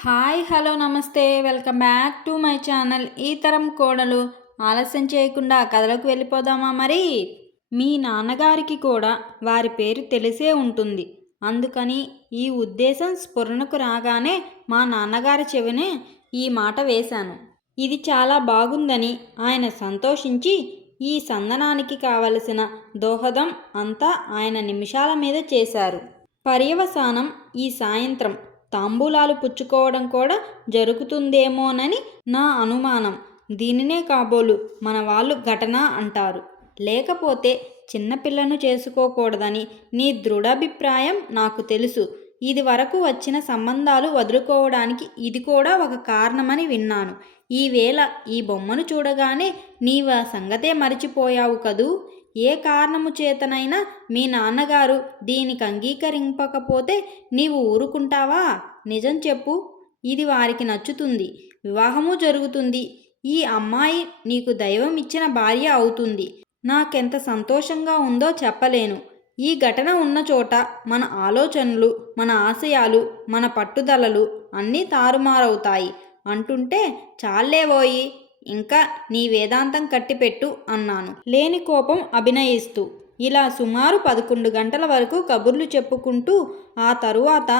Hi hello నమస్తే welcome back to my channel. ఈ తరం కోడలు ఆలస్యం చేయకుండా కథలోకి వెళ్ళిపోదామా మరి. మీ నాన్నగారికి కూడా వారి పేరు తెలిసే ఉంటుంది. అందుకని ఈ ఉద్దేశం స్ఫురణకు రాగానే మా నాన్నగారి చెవినే ఈ మాట వేశాను. ఇది చాలా బాగుందని ఆయన సంతోషించి ఈ సందనానికి కావలసిన దోహదం అంతా ఆయన నిమిషాల మీద చేశారు. పర్యవసానం ఈ సాయంత్రం తాంబూలాలు పుచ్చుకోవడం కూడా జరుగుతుందేమోనని నా అనుమానం. దీనినే కాబోలు మన వాళ్ళు ఘటన అంటారు. లేకపోతే చిన్నపిల్లను చేసుకోకూడదని నీ దృఢాభిప్రాయం నాకు తెలుసు. ఇది వరకు వచ్చిన సంబంధాలు వదులుకోవడానికి ఇది కూడా ఒక కారణమని విన్నాను. ఈవేళ ఈ బొమ్మను చూడగానే నీవు ఆ సంగతే మరిచిపోయావు కదూ. ఏ కారణము చేతనైనా మీ నాన్నగారు దీనికి అంగీకరింపకపోతే నీవు ఊరుకుంటావా? నిజం చెప్పు. ఇది వారికి నచ్చుతుంది. వివాహము జరుగుతుంది. ఈ అమ్మాయి నీకు దైవం ఇచ్చిన భార్య అవుతుంది. నాకెంత సంతోషంగా ఉందో చెప్పలేను. ఈ ఘటన ఉన్న చోట మన ఆలోచనలు, మన ఆశయాలు, మన పట్టుదలలు అన్నీ తారుమారవుతాయి అంటుంటే చాలేవోయి, ఇంకా నీ వేదాంతం కట్టిపెట్టు అన్నాను లేని కోపం అభినయిస్తూ. ఇలా సుమారు 11 గంటల వరకు కబుర్లు చెప్పుకుంటూ ఆ తరువాత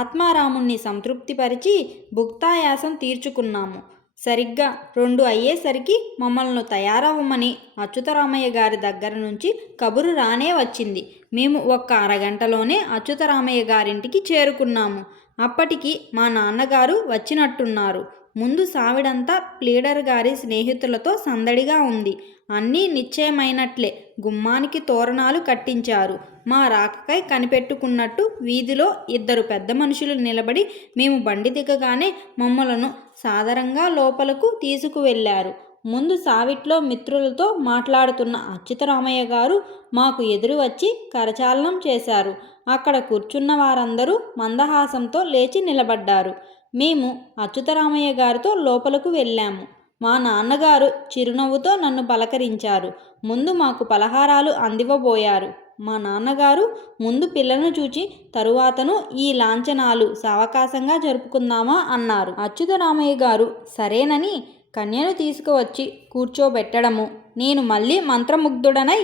ఆత్మారాముణ్ణి సంతృప్తిపరిచి భుక్తాయాసం తీర్చుకున్నాము. సరిగ్గా 2 అయ్యేసరికి మమ్మల్ని తయారవ్వమని అచ్యుతరామయ్య గారి దగ్గర నుంచి కబురు రానే వచ్చింది. మేము ఒక్క అరగంటలోనే అచ్యుతరామయ్య గారింటికి చేరుకున్నాము. అప్పటికి మా నాన్నగారు వచ్చినట్టున్నారు. ముందు సావిడంతా ప్లీడర్ గారి స్నేహితులతో సందడిగా ఉంది. అన్నీ నిశ్చయమైనట్లే. గుమ్మానికి తోరణాలు కట్టించారు. మా రాకకై కనిపెట్టుకున్నట్టు వీధిలో 2 పెద్ద మనుషులు నిలబడి మేము బండి దిగగానే మమ్మలను సాదరంగా లోపలకు తీసుకువెళ్లారు. ముందు సావిట్లో మిత్రులతో మాట్లాడుతున్న అచ్యుతరామయ్య గారు మాకు ఎదురు వచ్చి కరచాలనం చేశారు. అక్కడ కూర్చున్న వారందరూ మందహాసంతో లేచి నిలబడ్డారు. మేము అచ్యుతరామయ్య గారితో లోపలకు వెళ్ళాము. మా నాన్నగారు చిరునవ్వుతో నన్ను పలకరించారు. ముందు మాకు పలహారాలు అందివ్వబోయారు. మా నాన్నగారు ముందు పిల్లను చూచి తరువాతను ఈ లాంఛనాలు సావకాశంగా జరుపుకుందామా అన్నారు. అచ్యుతరామయ్య గారు సరేనని కన్యను తీసుకువచ్చి కూర్చోబెట్టడము, నేను మళ్ళీ మంత్రముగ్ధుడనై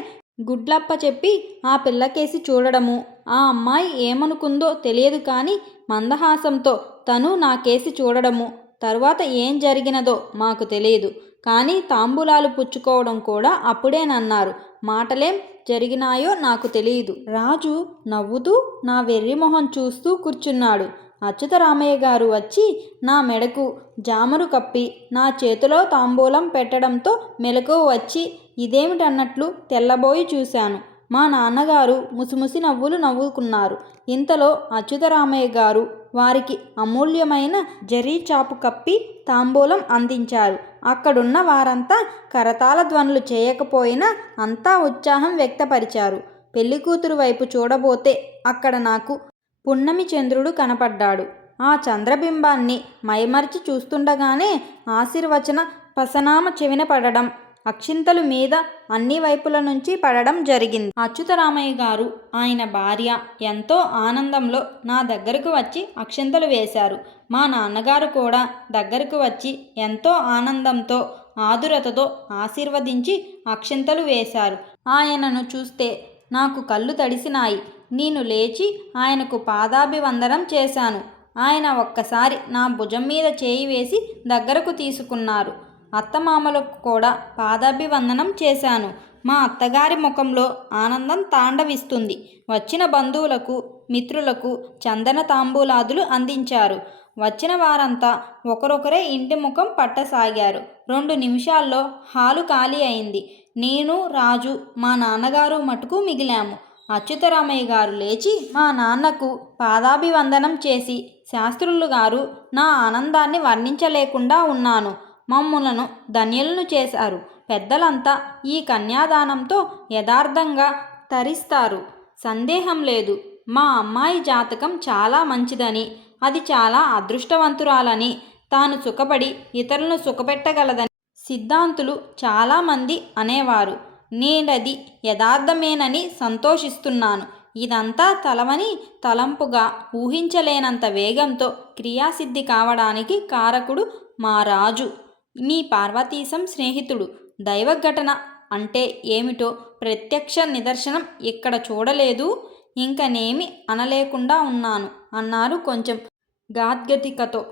గుడ్లప్ప చెప్పి ఆ పిల్లకేసి చూడడము. ఆ అమ్మాయి ఏమనుకుందో తెలియదు కానీ మందహాసంతో తను నా కేసి చూడడము. తరువాత ఏం జరిగినదో మాకు తెలియదు. కానీ తాంబూలాలు పుచ్చుకోవడం కూడా అప్పుడేనన్నారు. మాటలేం జరిగినాయో నాకు తెలియదు. రాజు నవ్వుతూ నా వెర్రిమొహం చూస్తూ కూర్చున్నాడు. అచ్యుతరామయ్య గారు వచ్చి నా మెడకు జామరు కప్పి నా చేతిలో తాంబూలం పెట్టడంతో మెలకువ వచ్చి ఇదేమిటన్నట్లు తెల్లబోయి చూశాను. మా నాన్నగారు ముసిముసి నవ్వులు నవ్వుకున్నారు. ఇంతలో అచ్యుతరామయ్య గారు వారికి అమూల్యమైన జరీ చాపు కప్పి తాంబూలం అందించారు. అక్కడున్న వారంతా కరతాళ ధ్వనులు చేయకపోయినా అంతా ఉత్సాహం వ్యక్తపరిచారు. పెళ్లికూతురు వైపు చూడబోతే అక్కడ నాకు పున్నమి చంద్రుడు కనపడ్డాడు. ఆ చంద్రబింబాన్ని మైమరిచి చూస్తుండగానే ఆశీర్వచన పసనామ చెవిన పడడం, అక్షింతలు మీద అన్ని వైపుల నుంచి పడడం జరిగింది. అచ్యుతరామయ్య గారు ఆయన భార్య ఎంతో ఆనందంలో నా దగ్గరకు వచ్చి అక్షింతలు వేశారు. మా నాన్నగారు కూడా దగ్గరకు వచ్చి ఎంతో ఆనందంతో ఆదురతతో ఆశీర్వదించి అక్షింతలు వేశారు. ఆయనను చూస్తే నాకు కళ్ళు తడిసినాయి. నేను లేచి ఆయనకు పాదాభివందనం చేశాను. ఆయన ఒక్కసారి నా భుజం మీద చేయి వేసి దగ్గరకు తీసుకున్నారు. అత్తమామలకు కూడా పాదాభివందనం చేశాను. మా అత్తగారి ముఖంలో ఆనందం తాండవిస్తుంది. వచ్చిన బంధువులకు మిత్రులకు చందన తాంబూలాదులు అందించారు. వచ్చిన వారంతా ఒకరొకరే ఇంటి ముఖం పట్టసాగారు. 2 నిమిషాల్లో హాలు ఖాళీ అయింది. నేను, రాజు, మా నాన్నగారు మటుకు మిగిలాము. అచ్యుతరామయ్య గారు లేచి మా నాన్నకు పాదాభివందనం చేసి, శాస్త్రులు గారు, నా ఆనందాన్ని వర్ణించలేకుండా ఉన్నాను. మమ్ములను ధన్యులను చేశారు. పెద్దలంతా ఈ కన్యాదానంతో యథార్థంగా తరిస్తారు. సందేహం లేదు. మా అమ్మాయి జాతకం చాలా మంచిదని, అది చాలా అదృష్టవంతురాలని, తాను సుఖపడి ఇతరులను సుఖపెట్టగలదని సిద్ధాంతులు చాలామంది అనేవారు. నేనది యథార్థమేనని సంతోషిస్తున్నాను. ఇదంతా తలవని తలంపుగా ఊహించలేనంత వేగంతో క్రియాసిద్ధి కావడానికి కారకుడు మా రాజు, మీ పార్వతీశం స్నేహితుడు. దైవఘటన అంటే ఏమిటో ప్రత్యక్ష నిదర్శనం ఇక్కడ చూడలేదు. ఇంకనేమి అనలేకుండా ఉన్నాను అన్నారు కొంచెం గాద్గదికతో.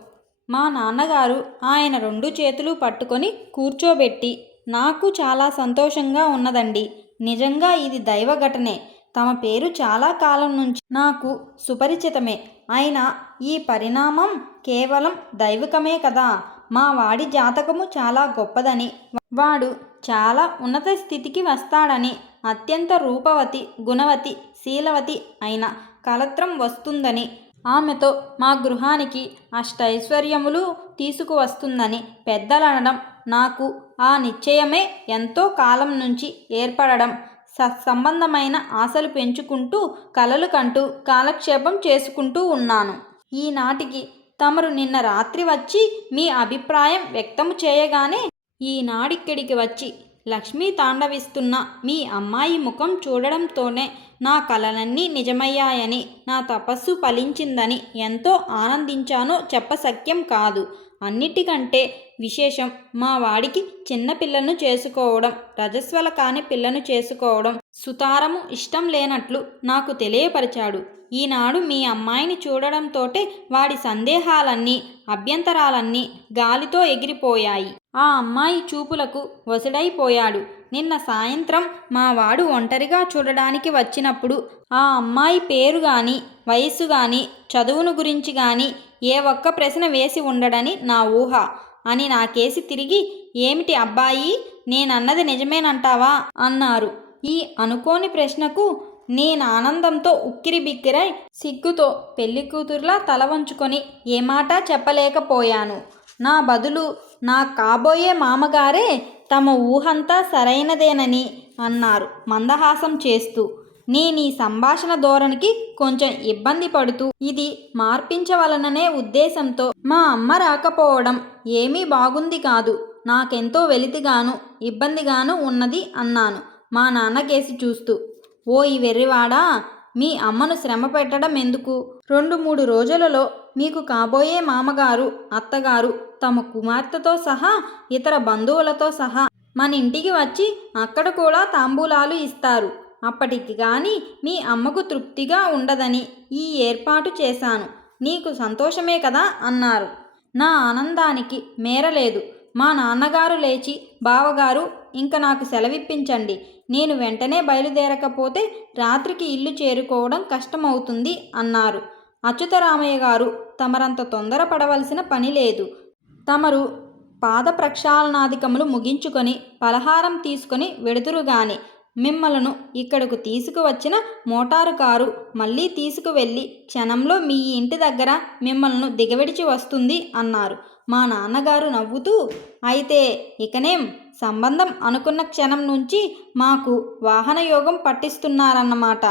మా నాన్నగారు ఆయన 2 చేతులు పట్టుకొని కూర్చోబెట్టి, నాకు చాలా సంతోషంగా ఉన్నదండి. నిజంగా ఇది దైవఘటనే. తమ పేరు చాలా కాలం నుంచి నాకు సుపరిచితమే. అయినా ఈ పరిణామం కేవలం దైవికమే కదా. మా వాడి జాతకము చాలా గొప్పదని, వాడు చాలా ఉన్నత స్థితికి వస్తాడని, అత్యంత రూపవతి, గుణవతి, శీలవతి అయిన కళత్రం వస్తుందని, ఆమెతో మా గృహానికి అష్టైశ్వర్యములు తీసుకువస్తుందని పెద్దలనడం, నాకు ఆ నిశ్చయమే ఎంతో కాలం నుంచి ఏర్పడడం, సత్సంబంధమైన ఆశలు పెంచుకుంటూ కలలు కంటూ కాలక్షేపం చేసుకుంటూ ఉన్నాను. ఈనాటికి తమరు నిన్న రాత్రి వచ్చి మీ అభిప్రాయం వ్యక్తము చేయగానే ఈనాడిక్కడికి వచ్చి లక్ష్మీ తాండవిస్తున్న మీ అమ్మాయి ముఖం చూడడంతోనే నా కలలన్నీ నిజమయ్యాయని, నా తపస్సు ఫలించిందని ఎంతో ఆనందించానో చెప్పశక్యం కాదు. అన్నిటికంటే విశేషం మా వాడికి చిన్న పిల్లను చేసుకోవడం, రజస్వల కాని పిల్లను చేసుకోవడం సుతారము ఇష్టం లేనట్లు నాకు తెలియపరిచాడు. ఈనాడు మీ అమ్మాయిని చూడడంతోటే వాడి సందేహాలన్నీ, అభ్యంతరాలన్నీ గాలితో ఎగిరిపోయాయి. ఆ అమ్మాయి చూపులకు వశుడైపోయాడు. నిన్న సాయంత్రం మా వాడు ఒంటరిగా చూడడానికి వచ్చినప్పుడు ఆ అమ్మాయి పేరు గాని, వయస్సు గాని, చదువును గురించి గాని ఏ ఒక్క ప్రశ్న వేసి ఉండడని నా ఊహ అని నాకేసి తిరిగి, ఏమిటి అబ్బాయి, నేనన్నది నిజమేనంటావా అన్నారు. ఈ అనుకోని ప్రశ్నకు నేనానందంతో ఉక్కిరిబిక్కిరై సిగ్గుతో పెళ్లికూతురులా తల వంచుకొని ఏ మాటా చెప్పలేకపోయాను. నా బదులు నా కాబోయే మామగారే తమ ఊహంతా సరైనదేనని అన్నారు మందహాసం చేస్తూ. నేనీ సంభాషణ ధోరణికి కొంచెం ఇబ్బంది పడుతూ, ఇది మార్పించవలననే ఉద్దేశంతో, మా అమ్మ రాకపోవడం ఏమీ బాగుంది కాదు, నాకెంతో వెలితిగాను ఇబ్బందిగాను ఉన్నది అన్నాను మా నాన్నకేసి చూస్తూ. ఓయ్ వెర్రివాడా, మీ అమ్మను శ్రమ పెట్టడం ఎందుకు? 2-3 రోజులలో మీకు కాబోయే మామగారు, అత్తగారు తమ కుమార్తెతో సహా ఇతర బంధువులతో సహా మన ఇంటికి వచ్చి అక్కడ కూడా తాంబూలాలు ఇస్తారు. అప్పటికి గాని మీ అమ్మకు తృప్తిగా ఉండదని ఈ ఏర్పాటు చేశాను. నీకు సంతోషమే కదా అన్నారు. నా ఆనందానికి మేరలేదు. మా నాన్నగారు లేచి, బావగారు, ఇంక నాకు సెలవిప్పించండి. నేను వెంటనే బయలుదేరకపోతే రాత్రికి ఇల్లు చేరుకోవడం కష్టమవుతుంది అన్నారు. అచ్యుతరామయ్య గారు, తమరంత తొందరపడవలసిన పని లేదు. తమరు పాద ప్రక్షాళనాధికములు ముగించుకొని పలహారం తీసుకొని వెడుతురుగాని, మిమ్మలను ఇక్కడకు తీసుకువచ్చిన మోటారు కారు మళ్ళీ తీసుకువెళ్ళి క్షణంలో మీ ఇంటి దగ్గర మిమ్మల్ని దిగవిడిచి వస్తుంది అన్నారు. మా నాన్నగారు నవ్వుతూ, అయితే ఇకనేం సంబంధం అనుకున్న క్షణం నుంచి మాకు వాహనయోగం పట్టిస్తున్నారన్నమాట.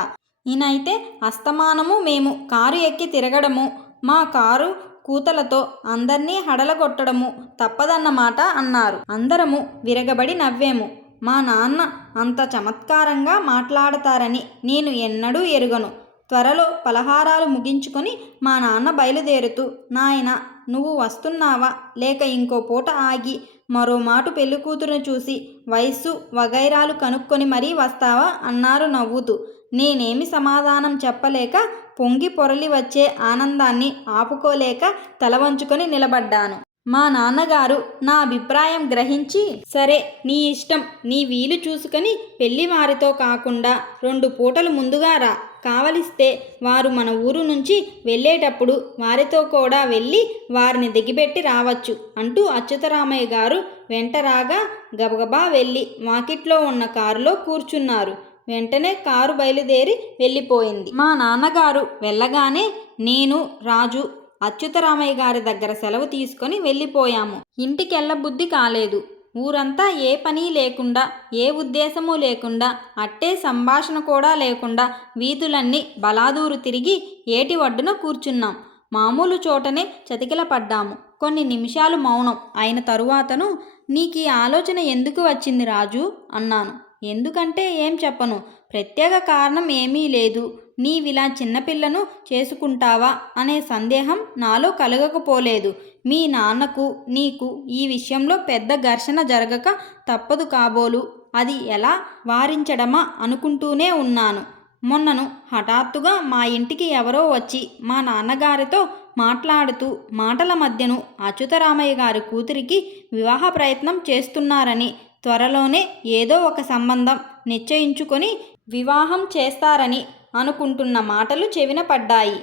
ఈయనైతే అస్తమానము మేము కారు ఎక్కి తిరగడము, మా కారు కూతలతో అందర్నీ హడలగొట్టడము తప్పదన్నమాట అన్నారు. అందరము విరగబడి నవ్వేము. మా నాన్న అంత చమత్కారంగా మాట్లాడతారని నేను ఎన్నడూ ఎరుగను. త్వరలో పలహారాలు ముగించుకొని మా నాన్న బయలుదేరుతూ, నాయనా, నువ్వు వస్తున్నావా, లేక ఇంకో పూట ఆగి మరో మాటు పెళ్ళికూతురుని చూసి వయస్సు వగైరాలు కనుక్కొని మరీ వస్తావా అన్నారు నవ్వుతూ. నేనేమి సమాధానం చెప్పలేక పొంగి పొరలి వచ్చే ఆనందాన్ని ఆపుకోలేక తలవంచుకొని నిలబడ్డాను. మా నాన్నగారు నా అభిప్రాయం గ్రహించి, సరే నీ ఇష్టం, నీ వీలు చూసుకొని పెళ్లి వారితో కాకుండా 2 పూటలు ముందుగా రా. కావలిస్తే వారు మన ఊరు నుంచి వెళ్ళేటప్పుడు వారితో కూడా వెళ్ళి వారిని దిగిపెట్టి రావచ్చు అంటూ అచ్యుతరామయ్య గారు వెంటరాగా గబగబా వెళ్ళి వాకిట్లో ఉన్న కారులో కూర్చున్నారు. వెంటనే కారు బయలుదేరి వెళ్ళిపోయింది. మా నాన్నగారు వెళ్ళగానే నేను, రాజు అచ్యుతరామయ్య గారి దగ్గర సెలవు తీసుకొని వెళ్ళిపోయాము. ఇంటికెళ్ళబుద్ధి కాలేదు. ఊరంతా ఏ పని లేకుండా, ఏ ఉద్దేశము లేకుండా, అట్టే సంభాషణ కూడా లేకుండా వీధులన్నీ బలాదూరు తిరిగి ఏటి ఒడ్డున కూర్చున్నాం. మామూలు చోటనే చతికిల పడ్డాము. కొన్ని నిమిషాలు మౌనం అయిన తరువాతను, నీకీ ఆలోచన ఎందుకు వచ్చింది రాజు అన్నాను. ఎందుకంటే ఏం చెప్పను, ప్రత్యేక కారణం ఏమీ లేదు. నీవిలా చిన్నపిల్లను చేసుకుంటావా అనే సందేహం నాలో కలగకపోలేదు. మీ నాన్నకు నీకు ఈ విషయంలో పెద్ద ఘర్షణ జరగక తప్పదు కాబోలు. అది ఎలా వారించడమా అనుకుంటూనే ఉన్నాను. మొన్నను హఠాత్తుగా మా ఇంటికి ఎవరో వచ్చి మా నాన్నగారితో మాట్లాడుతూ మాటల మధ్యను అచ్యుతరామయ్య గారి కూతురికి వివాహ ప్రయత్నం చేస్తున్నారని, త్వరలోనే ఏదో ఒక సంబంధం నిశ్చయించుకొని వివాహం చేస్తారని అనుకుంటున్న మాటలు చెవిన పడ్డాయి.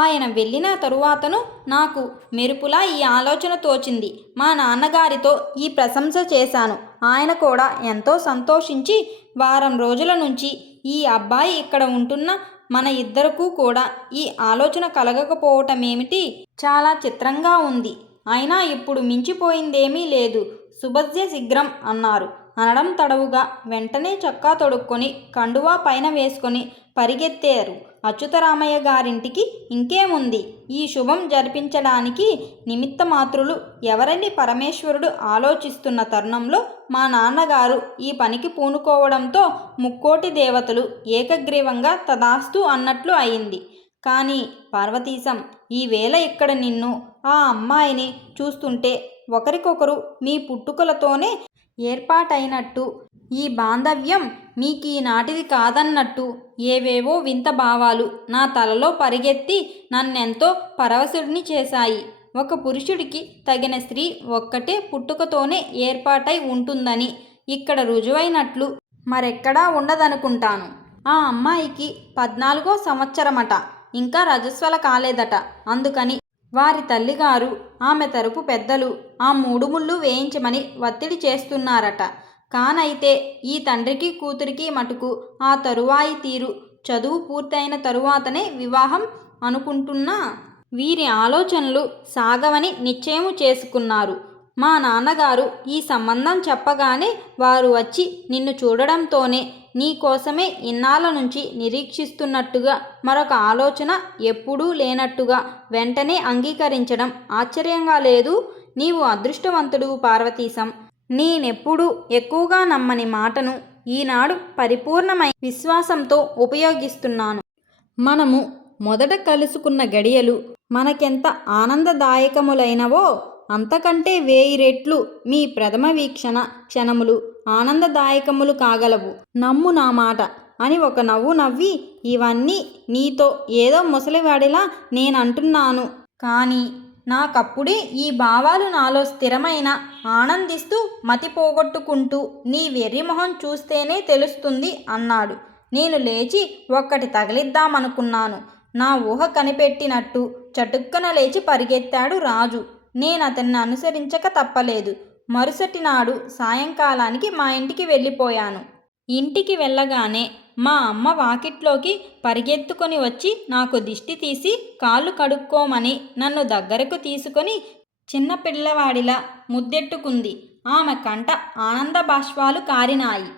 ఆయన వెళ్ళిన తరువాతను నాకు మెరుపులా ఈ ఆలోచన తోచింది. మా నాన్నగారితో ఈ ప్రశంస చేశాను. ఆయన కూడా ఎంతో సంతోషించి వారం రోజుల నుంచి ఈ అబ్బాయి ఇక్కడ ఉంటున్న మన ఇద్దరికూ కూడా ఈ ఆలోచన కలగకపోవటమేమిటి? చాలా చిత్రంగా ఉంది. అయినా ఇప్పుడు మించిపోయిందేమీ లేదు. శుభస్య శీఘ్రం అన్నారు. అనడం తడవుగా వెంటనే చొక్కా తొడుక్కొని కండువా పైన వేసుకొని పరిగెత్తారు అచ్యుతరామయ్య గారింటికి. ఇంకేముంది, ఈ శుభం జరిపించడానికి నిమిత్తమాత్రులు ఎవరని పరమేశ్వరుడు ఆలోచిస్తున్న తరుణంలో మా నాన్నగారు ఈ పనికి పూనుకోవడంతో ముక్కోటి దేవతలు ఏకగ్రీవంగా తదాస్తు అన్నట్లు అయింది. కానీ పార్వతీశం, ఈవేళ ఇక్కడ నిన్ను ఆ అమ్మాయిని చూస్తుంటే ఒకరికొకరు మీ పుట్టుకలతోనే ఏర్పాటైనట్టు, ఈ బాంధవ్యం మీకీనాటిది కాదన్నట్టు ఏవేవో వింత భావాలు నా తలలో పరిగెత్తి నన్నెంతో పరవశుడిని చేశాయి. ఒక పురుషుడికి తగిన స్త్రీ ఒక్కటే పుట్టుకతోనే ఏర్పాటై ఉంటుందని ఇక్కడ రుజువైనట్లు మరెక్కడా ఉండదనుకుంటాను. ఆ అమ్మాయికి 14వ సంవత్సరమట. ఇంకా రజస్వల కాలేదట. అందుకని వారి తల్లిగారు ఆమె తరపు పెద్దలు ఆ 3 ముళ్ళు వేయించమని ఒత్తిడి చేస్తున్నారట. కానైతే ఈ తండ్రికి కూతురికి మటుకు ఆ తరువాయి తీరు చదువు పూర్తయిన తరువాతనే వివాహం అనుకుంటున్నా వీరి ఆలోచనలు సాగవని నిశ్చయము చేసుకున్నారు. మా నాన్నగారు ఈ సంబంధం చెప్పగానే వారు వచ్చి నిన్ను చూడడంతోనే నీకోసమే ఇన్నాళ్ళ నుంచి నిరీక్షిస్తున్నట్టుగా మరొక ఆలోచన ఎప్పుడూ లేనట్టుగా వెంటనే అంగీకరించడం ఆశ్చర్యంగా లేదు? నీవు అదృష్టవంతుడు పార్వతీశం. నేనెప్పుడూ ఎక్కువగా నమ్మని మాటను ఈనాడు పరిపూర్ణమైన విశ్వాసంతో ఉపయోగిస్తున్నాను. మనము మొదట కలుసుకున్న గడియలు మనకెంత ఆనందదాయకములైనవో అంతకంటే 1000 రెట్లు మీ ప్రథమ వీక్షణ క్షణములు ఆనందదాయకములు కాగలవు. నమ్ము నా మాట అని ఒక నవ్వు నవ్వి, ఇవన్నీ నీతో ఏదో ముసలివాడిలా నేనంటున్నాను. కానీ నాకప్పుడే ఈ భావాలు నాలో స్థిరమైన ఆనందిస్తూ మతి పోగొట్టుకుంటూ నీ వెర్రిమొహం చూస్తేనే తెలుస్తుంది అన్నాడు. నేను లేచి ఒక్కటి తగిలిద్దామనుకున్నాను. నా ఊహ కనిపెట్టినట్టు చటుక్కన లేచి పరిగెత్తాడు రాజు. నేనతన్ని అనుసరించక తప్పలేదు. మరుసటి నాడు సాయంకాలానికి మా ఇంటికి వెళ్ళిపోయాను. ఇంటికి వెళ్ళగానే మా అమ్మ వాకిట్లోకి పరిగెత్తుకొని వచ్చి నాకు దిష్టి తీసి కాళ్ళు కడుక్కోమని నన్ను దగ్గరకు తీసుకొని చిన్న పిల్లవాడిలా ముద్దెట్టుకుంది. ఆమె కంట ఆనంద బాష్పాలు కారినాయి.